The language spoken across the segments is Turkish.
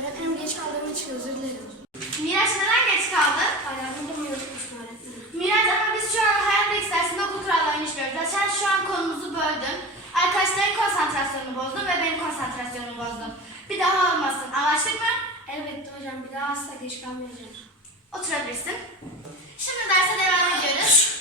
Öğretmenim geç kaldığım için özür dilerim. Miraç neden geç kaldı? Ayağımı bulmayı unutmuşum öğretmenim. Miraç ama biz şu an hayat bilgisi dersinde okul kurallarını işliyoruz. Sen şu an konumuzu böldün. Arkadaşların konsantrasyonunu bozdun ve benim konsantrasyonumu bozdun. Bir daha olmasın. Anlaştık mı? Elbette hocam bir daha asla geç kalmayacağım. Oturabilirsin. Şimdi derse devam ediyoruz.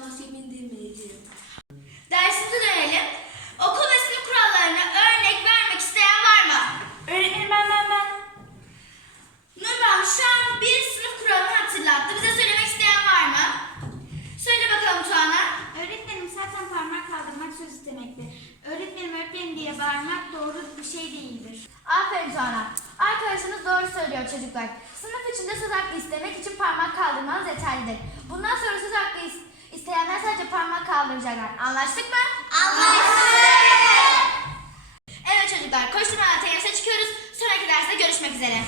Maskemi indirmeyeceğim. Dersimize dönelim. Okul ve sınıf kurallarına örnek vermek isteyen var mı? Öğretmenim ben ben ben. Nurhan şu an bir sınıf kuralını hatırlattı. Bize söylemek isteyen var mı? Söyle bakalım Tuana. Öğretmenim zaten parmak kaldırmak söz istemektir. Öğretmenim öğretmenim diye bağırmak doğru bir şey değildir. Aferin Tuana. Arkadaşınız doğru söylüyor çocuklar. Sınıf içinde söz hakkı istemek için parmak kaldırmanız yeterlidir. Bundan sonra söz hakkı isteyenler sadece parmak kaldıracaklar. Anlaştık mı? Anlaştık. Evet çocuklar koşturmadan teneffüse çıkıyoruz. Sonraki derste görüşmek üzere.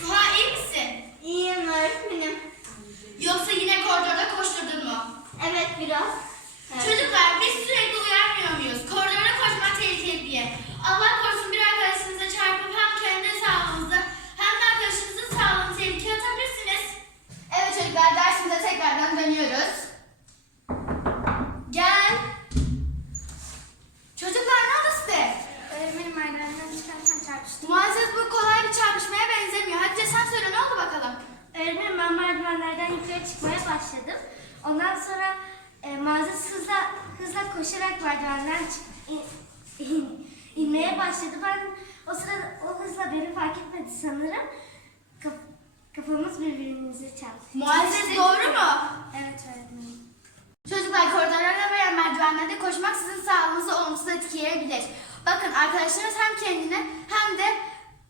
Suha iyi misin? İyiyim öğretmenim. Yoksa yine koridorda koşturdun mu? Evet biraz. Çocuklar biz sürekli uyarmıyor muyuz? Koridora koşmak tehlikeli diye. Allah korusun bir arkadaşınıza çarpıp hem kendi sağlığınızı hem de arkadaşınızın sağlığını tehlikeye atabilirsiniz. Evet çocuklar dersimize tekrardan dönüyoruz. Gel. Çocuklar ne oldu size? Öğretmenim merdivenden çıkarken çarpıştım. Maalesef bu kolay bir çarpışmaya benzemiyor. Hatice sen söyle ne oldu bakalım? Öğretmenim ben merdivenlerden yukarı çıkmaya başladım. Ondan sonra e, mağazası hızla, hızla koşarak merdivenden çık, in- in- inmeye başladı. Ben o sırada o hızla beni fark etmedi sanırım. Kaf- kafamız birbirimize çarptı. Maalesef doğru mu? Evet öğretmenim. Çocuklar koridorlarda veya merdivenlerde koşmak sizin sağlığınızı olumsuz etkileyebilir. Bakın arkadaşlarınız hem kendini hem de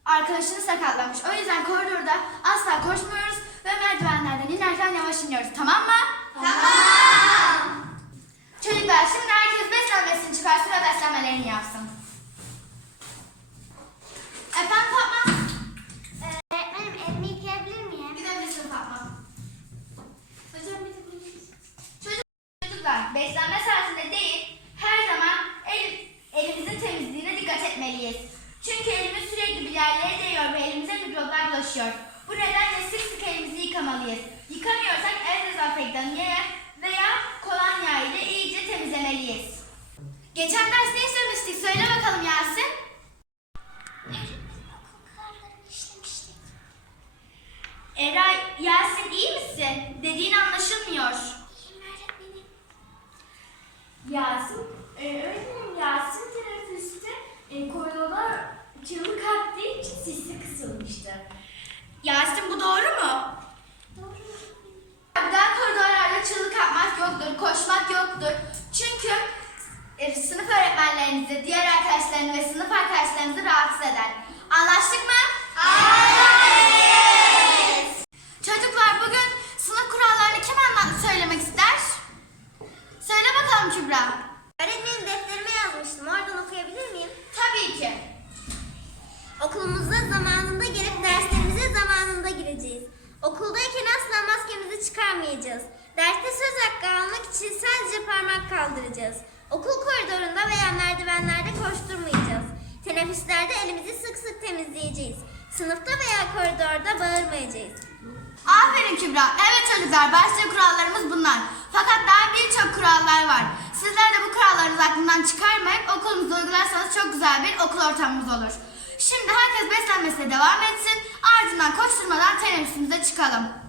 arkadaşını sakatlamış. O yüzden koridorda asla koşmuyoruz ve merdivenlerden inerken yavaş iniyoruz. Tamam mı? İle veya kolonya ile iyice temizlemeliyiz. Geçen ders ne istemiştik? Söyle bakalım Yasin. Eray, Yasin iyi misin? Dediğin anlaşılmıyor. Yasin, e, öğretmenim Yasin teneffüste e, koridorda çığlık attığı için sesi kısılmıştı. Yasin bu doğru mu? Bir daha koridorlarda çığlık atmak yoktur, koşmak yoktur. Çünkü e, sınıf öğretmenlerinizi, diğer arkadaşlarını ve sınıf arkadaşlarınızı rahatsız eder. Anlaştık mı? Çocuklar bugün sınıf kurallarını kim anlat söylemek ister? Söyle bakalım Kübra. Öğretmenim defterime yazmıştım. Oradan okuyabilir miyim? Tabii ki. Okulumuza zamanında gelip derslerimize zamanında gireceğiz. Okuldayken asla maskemizi çıkarmayacağız. Derste söz hakkı almak için sadece parmak kaldıracağız. Okul koridorunda veya merdivenlerde koşturmayacağız. Teneffüslerde elimizi sık sık temizleyeceğiz. Sınıfta veya koridorda bağırmayacağız. Aferin Kübra. Evet çocuklar başlıca kurallarımız bunlar. Fakat daha birçok kurallar var. Sizler de bu kurallarınızı aklından çıkarmayıp okulunuzda uygularsanız çok güzel bir okul ortamımız olur. Şimdi herkes beslenmesine devam etsin. Ardından koşturmadan teneffüsümüze çıkalım.